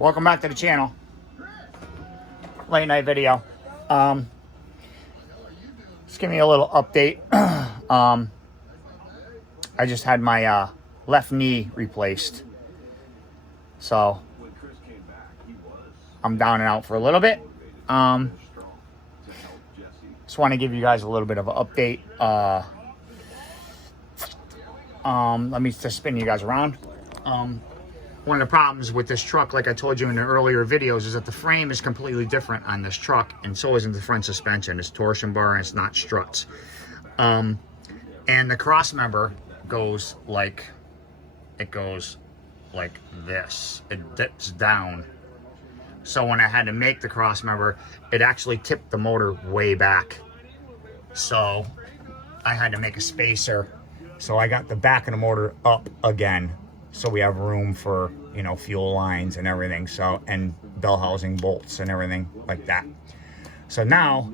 Welcome back to the channel. Late night video. Just give me a little update. I just had my left knee replaced, so I'm down and out for a little bit. Just want to give you guys a little bit of an update. Let me just spin you guys around. One of the problems with this truck, like I told you in the earlier videos, is that the frame is completely different on this truck, and so isn't the front suspension. It's torsion bar and it's not struts. And the cross member goes like this. It dips down. So when I had to make the cross member, it actually tipped the motor way back. So I had to make a spacer. So I got the back of the motor up again, so we have room for, you know, fuel lines and everything, so, and bell housing bolts and everything like that. So now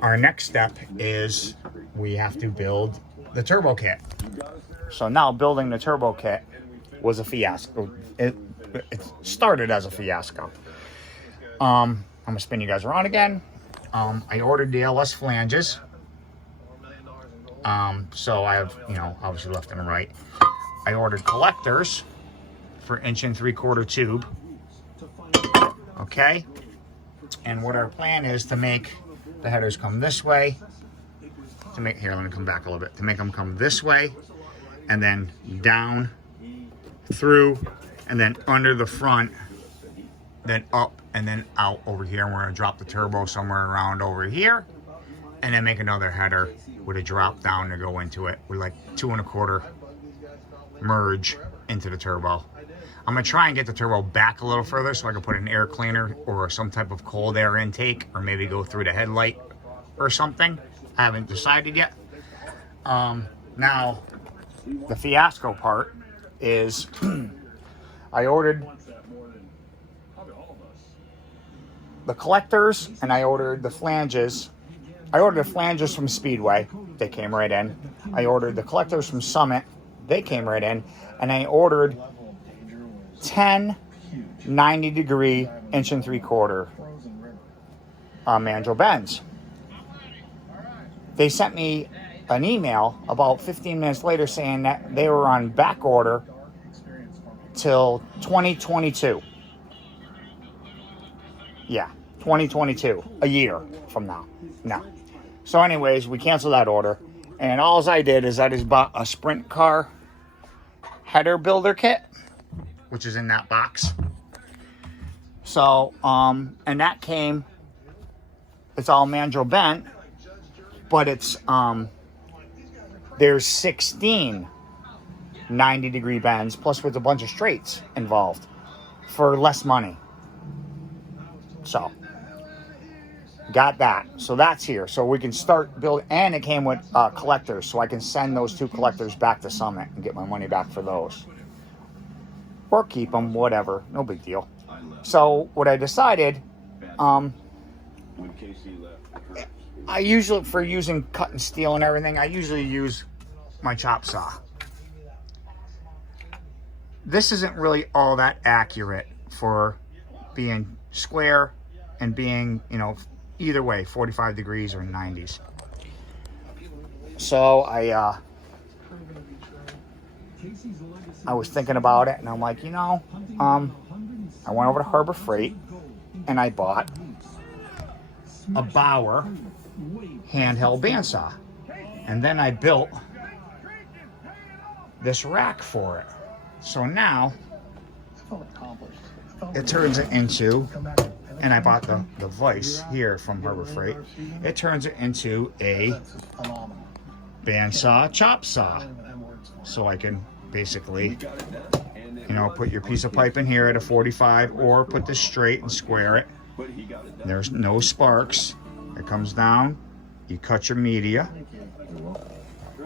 our next step is we have to build the turbo kit. So now building the turbo kit was a fiasco. It started as a fiasco. I'm gonna spin you guys around again. I ordered the LS flanges. So I have, you know, obviously left and right. I ordered collectors for 1 3/4 tube. Okay. And what our plan is to make the headers come this way. To make, here, let me come back a little bit. To make them come this way, and then down, through, and then under the front, then up, and then out over here. And we're gonna drop the turbo somewhere around over here, and then make another header with a drop down to go into it with like 2 1/4 merge into the turbo. I'm gonna try and get the turbo back a little further so I can put an air cleaner or some type of cold air intake, or maybe go through the headlight or something. I haven't decided yet. Now the fiasco part is I ordered the collectors and I ordered the flanges. I ordered the flanges from Speedway. They came right in. I ordered the collectors from Summit. They came right in. And I ordered 10 90-degree 1 3/4 mandrel bends. They sent me an email about 15 minutes later saying that they were on back order till 2022. Yeah, 2022, a year from now. No. So anyways, we canceled that order. And all I did is I just bought a sprint car header builder kit, which is in that box. So, and that came, it's all mandrel bent, but it's, there's 16 90-degree bends, plus with a bunch of straights involved for less money. So, got that. So that's here. So we can start building, and it came with collectors, so I can send those 2 collectors back to Summit and get my money back for those. Or keep them, whatever. No big deal. So what I decided, I usually, for using cut and steel and everything, I usually use my chop saw. This isn't really all that accurate for being square and being, you know, either way, 45 degrees or 90s. So I was thinking about it, and I'm like, you know, I went over to Harbor Freight and I bought a Bauer handheld bandsaw, and then I built this rack for it. So now it turns it into, and I bought the vise here from Harbor Freight. It turns it into a bandsaw chop saw. So I can basically, you know, put your piece of pipe in here at a 45, or put this straight and square it. There's no sparks. It comes down, you cut your media,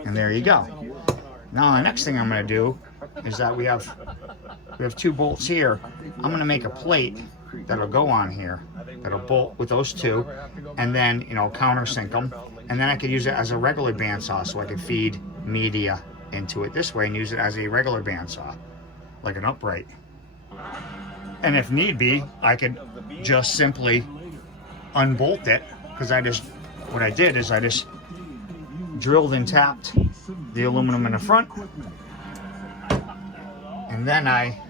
and there you go. Now the next thing I'm gonna do is that we have 2 bolts here. I'm gonna make a plate that'll go on here, that'll bolt with those 2, and then, you know, countersink them, and then I could use it as a regular bandsaw, so I could feed media into it this way and use it as a regular bandsaw, like an upright. And if need be, I could just simply unbolt it, because what I did is I just drilled and tapped the aluminum in the front, and then I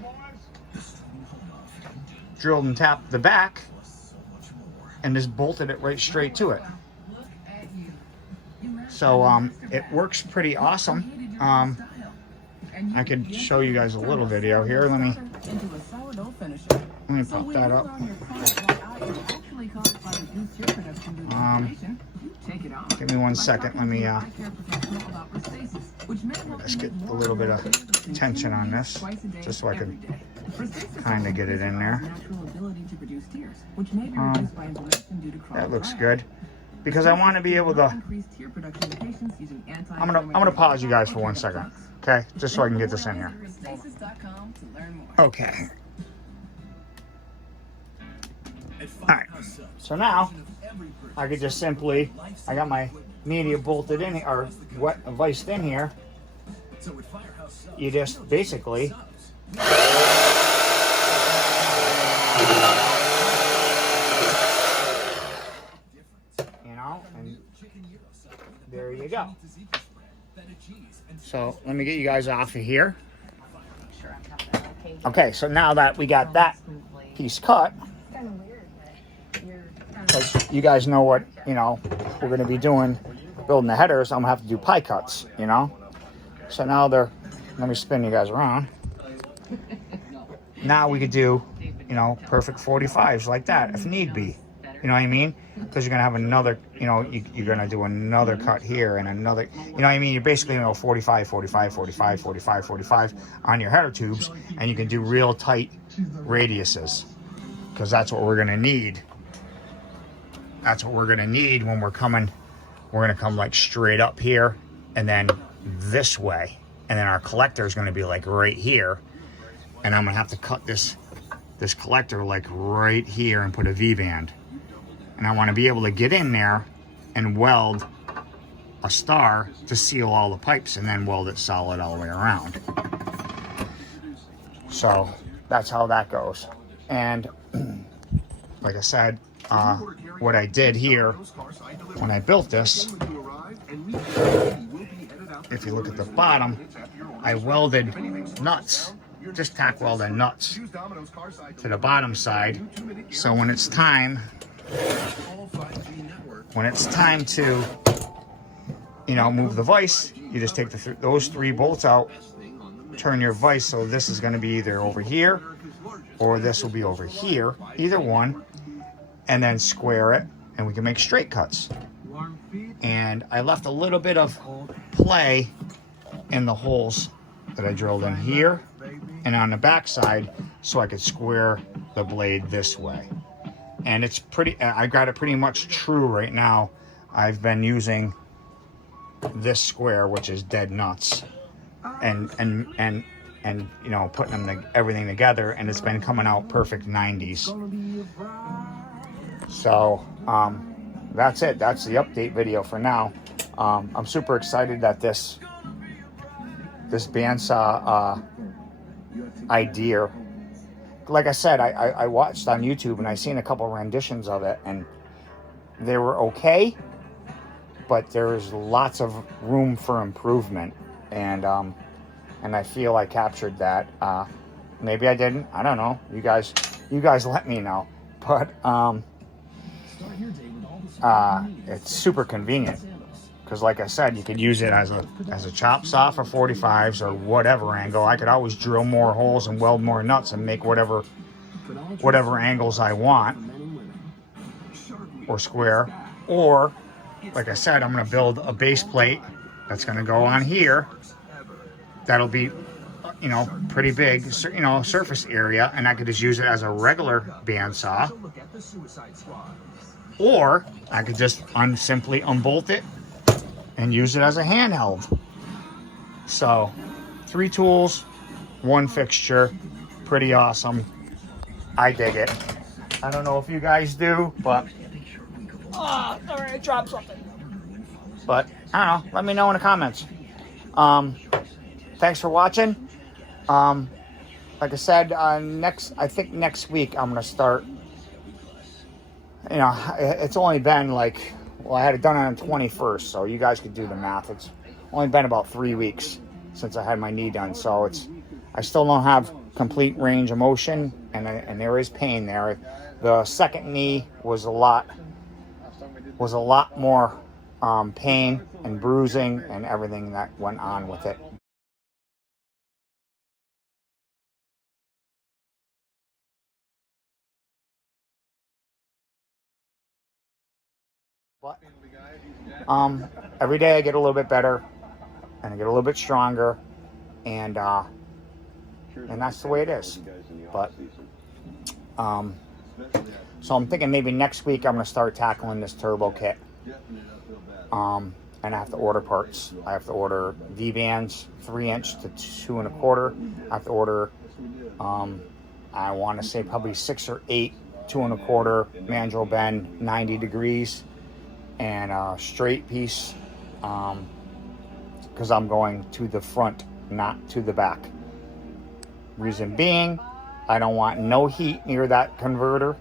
drilled and tapped the back and just bolted it right straight to it. So it works pretty awesome. I could show you guys a little video here. Let me pop that up. Give me 1 second. Let me let's get a little bit of tension on this, just so I can kind of get it in there. That looks good, because I want to be able to. I'm gonna pause you guys for 1 second, okay? Just so I can get this in here. Okay. All right. So now I could just simply, I got my media bolted in here, or viced in here. You just basically, you know, and there you go. So let me get you guys off of here. Okay, so now that we got that piece cut, because you guys know what, you know, we're going to be doing, building the headers, I'm going to have to do pie cuts, you know. So now let me spin you guys around. Now we could do, you know, perfect 45s like that if need be. You know what I mean? Because you're going to have another, you know, you're going to do another cut here and another, you know what I mean? You're basically, you know, 45, 45, 45, 45, 45 on your header tubes, and you can do real tight radiuses, because that's what we're going to need. That's what we're going to need when we're coming. We're going to come like straight up here and then this way. And then our collector is going to be like right here. And I'm going to have to cut this collector like right here and put a V-band. And I want to be able to get in there and weld a star to seal all the pipes and then weld it solid all the way around. So that's how that goes. And like I said, what I did here when I built this, if you look at the bottom, I welded nuts, just tack welded nuts to the bottom side. So when it's time to, you know, move the vise, you just take those 3 bolts out, turn your vise, so this is going to be either over here or this will be over here, either one, and then square it, and we can make straight cuts. And I left a little bit of play in the holes that I drilled in here and on the back side, so I could square the blade this way. And it's I got it pretty much true right now. I've been using this square, which is dead nuts, and you know, putting everything together, and it's been coming out perfect 90s. So that's it. That's the update video for now. I'm super excited that this bandsaw idea, like I said, I watched on YouTube and I seen a couple renditions of it, and they were okay, but there's lots of room for improvement, and I feel I captured that. Maybe I didn't. I don't know. You guys let me know. But it's super convenient, because like I said, you could use it as a chop saw for 45s or whatever angle. I could always drill more holes and weld more nuts and make whatever angles I want, or square. Or like I said, I'm going to build a base plate that's going to go on here. That'll be, you know, pretty big, you know, surface area, and I could just use it as a regular bandsaw. Or I could just simply unbolt it and use it as a handheld. So 3 tools, 1 fixture, pretty awesome. I dig it. I don't know if you guys do, but sorry, I dropped something. But I don't know, let me know in the comments. Thanks for watching. like I said, I think next week I'm gonna start. You know, it's only been like, well, I had it done on the 21st, so you guys could do the math. It's only been about 3 weeks since I had my knee done, so I still don't have complete range of motion, and there is pain there. The second knee was a lot more pain and bruising and everything that went on with it. But every day I get a little bit better, and I get a little bit stronger, and that's the way it is. But so I'm thinking maybe next week I'm gonna start tackling this turbo kit. And I have to order parts. I have to order V-bands, 3" to 2 1/4. I have to order, I want to say probably 6 or 8 2 1/4 mandrel bend 90 degrees, and a straight piece, because I'm going to the front, not to the back. Reason being, I don't want no heat near that converter,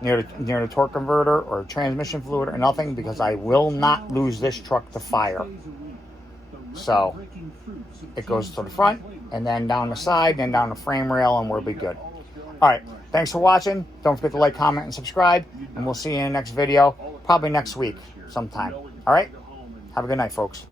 near the torque converter or transmission fluid or nothing, because I will not lose this truck to fire. So it goes to the front, and then down the side, then down the frame rail, and we'll be good. All right, thanks for watching. Don't forget to like, comment, and subscribe, and we'll see you in the next video, probably next week sometime. All right, have a good night, folks.